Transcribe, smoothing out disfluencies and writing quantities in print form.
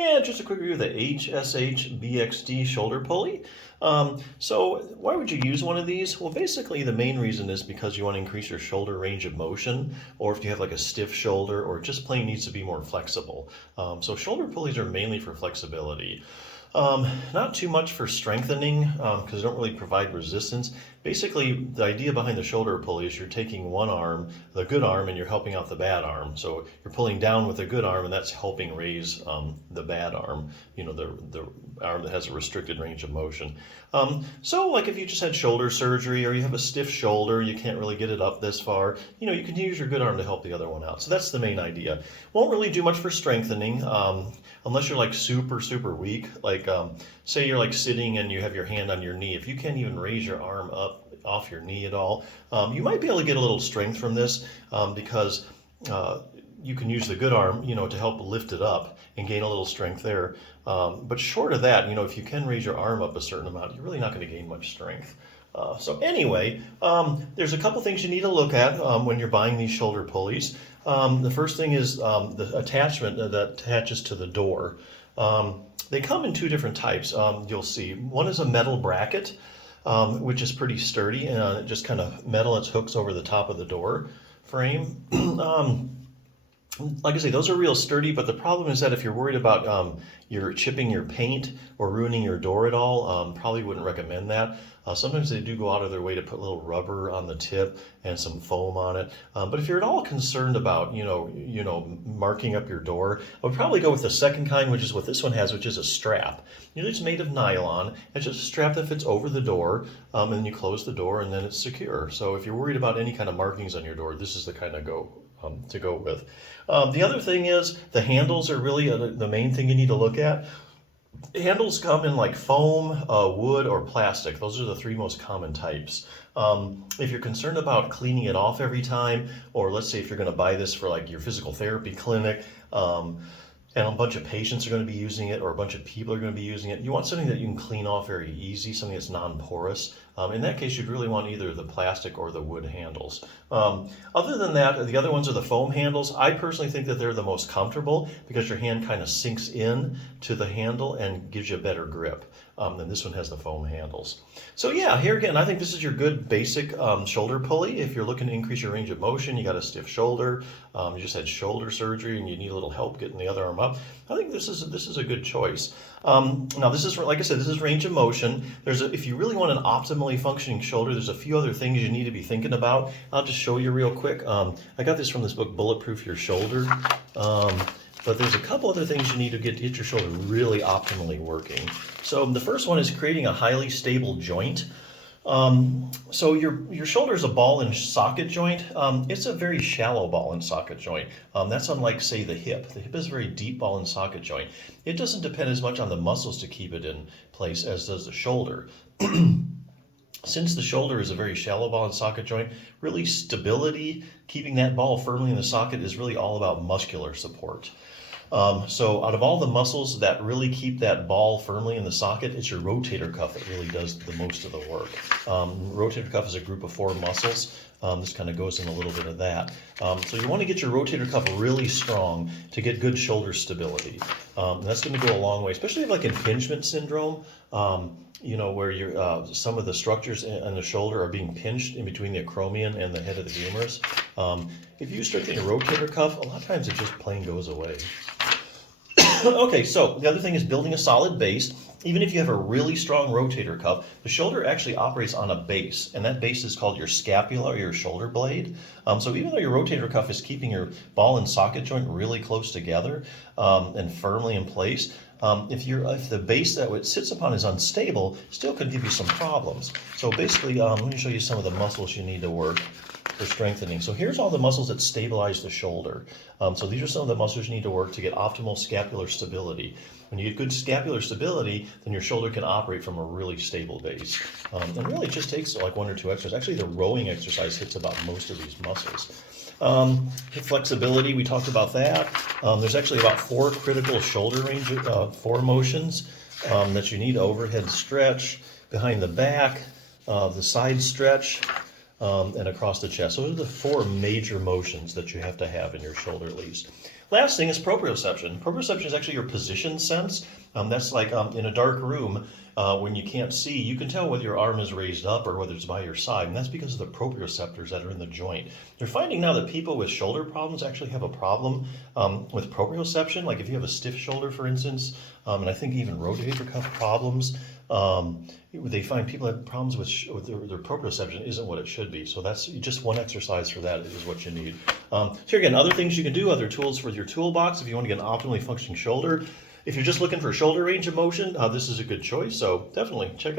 Yeah, just a quick review of the Hshbxd shoulder pulley. So why would you use one of these? Well, basically the main reason is because you want to increase your shoulder range of motion, or if you have like a stiff shoulder, or just plain needs to be more flexible. So shoulder pulleys are mainly for flexibility. Not too much for strengthening because they don't really provide resistance. Basically, the idea behind the shoulder pulley is you're taking one arm, the good arm, and you're helping out the bad arm. So you're pulling down with the good arm, and that's helping raise the bad arm, the arm that has a restricted range of motion. So like if you just had shoulder surgery or you have a stiff shoulder, you can't really get it up this far, you can use your good arm to help the other one out. So that's the main idea. Won't really do much for strengthening unless you're like super, super weak. Like say you're like sitting and you have your hand on your knee. If you can't even raise your arm up off your knee at all, you might be able to get a little strength from this because you can use the good arm, to help lift it up and gain a little strength there. But short of that, if you can raise your arm up a certain amount, you're really not going to gain much strength. So anyway, there's a couple things you need to look at when you're buying these shoulder pulleys. The first thing is the attachment that attaches to the door. They come in two different types, you'll see. One is a metal bracket, which is pretty sturdy, and it just kind of metal, it hooks over the top of the door frame. Like I say, those are real sturdy, but the problem is that if you're worried about you're chipping your paint or ruining your door at all, probably wouldn't recommend that. Sometimes they do go out of their way to put little rubber on the tip and some foam on it. But if you're at all concerned about, marking up your door, I would probably go with the second kind, which is what this one has, which is a strap. It's made of nylon. It's just a strap that fits over the door, and then you close the door, and then it's secure. So if you're worried about any kind of markings on your door, this is the kind of to go with. The other thing is the handles are really the main thing you need to look at. Handles come in like foam, wood, or plastic. Those are the three most common types. If you're concerned about cleaning it off every time, or let's say if you're going to buy this for like your physical therapy clinic, and a bunch of patients are going to be using it, or a bunch of people are going to be using it, you want something that you can clean off very easy, something that's non-porous. In that case, you'd really want either the plastic or the wood handles. Other than that, the other ones are the foam handles. I personally think that they're the most comfortable because your hand kind of sinks in to the handle and gives you a better grip. And this one has the foam handles. So yeah, here again, I think this is your good basic shoulder pulley. If you're looking to increase your range of motion, you got a stiff shoulder, you just had shoulder surgery and you need a little help getting the other arm up, I think this is a good choice. Now this is, like I said, this is range of motion. If you really want an optimally functioning shoulder, there's a few other things you need to be thinking about. I'll just show you real quick. I got this from this book, Bulletproof Your Shoulder. But there's a couple other things you need to get your shoulder really optimally working. So the first one is creating a highly stable joint. So your shoulder is a ball and socket joint. It's a very shallow ball and socket joint. That's unlike, say, the hip. The hip is a very deep ball and socket joint. It doesn't depend as much on the muscles to keep it in place as does the shoulder. Since the shoulder is a very shallow ball and socket joint, really stability, keeping that ball firmly in the socket is really all about muscular support. So out of all the muscles that really keep that ball firmly in the socket, it's your rotator cuff that really does the most of the work. Rotator cuff is a group of 4 muscles. This kind of goes in a little bit of that. So you want to get your rotator cuff really strong to get good shoulder stability. That's going to go a long way, especially like impingement syndrome, where you're, some of the structures on the shoulder are being pinched in between the acromion and the head of the humerus. If you strengthen your rotator cuff, a lot of times it just plain goes away. Okay, so the other thing is building a solid base. Even if you have a really strong rotator cuff, the shoulder actually operates on a base, and that base is called your scapula or your shoulder blade. So even though your rotator cuff is keeping your ball and socket joint really close together and firmly in place, if the base that it sits upon is unstable, still could give you some problems. So basically, let me show you some of the muscles you need to work for strengthening. So here's all the muscles that stabilize the shoulder. So these are some of the muscles you need to work to get optimal scapular stability. When you get good scapular stability, then your shoulder can operate from a really stable base. And really it just takes like 1 or 2 exercises. Actually, the rowing exercise hits about most of these muscles. Hip flexibility, we talked about that. There's actually about 4 critical shoulder range, 4 motions that you need: overhead stretch, behind the back, the side stretch, and across the chest. So those are the 4 major motions that you have to have in your shoulder at least. Last thing is proprioception. Proprioception is actually your position sense. That's like in a dark room when you can't see, you can tell whether your arm is raised up or whether it's by your side, and that's because of the proprioceptors that are in the joint. They're finding now that people with shoulder problems actually have a problem with proprioception. Like if you have a stiff shoulder, for instance, and I think even rotator cuff problems, they find people have problems with their proprioception isn't what it should be. So that's just one exercise for that is what you need. So again, other things you can do, other tools for your toolbox if you want to get an optimally functioning shoulder. If you're just looking for shoulder range of motion, this is a good choice. So definitely check it out.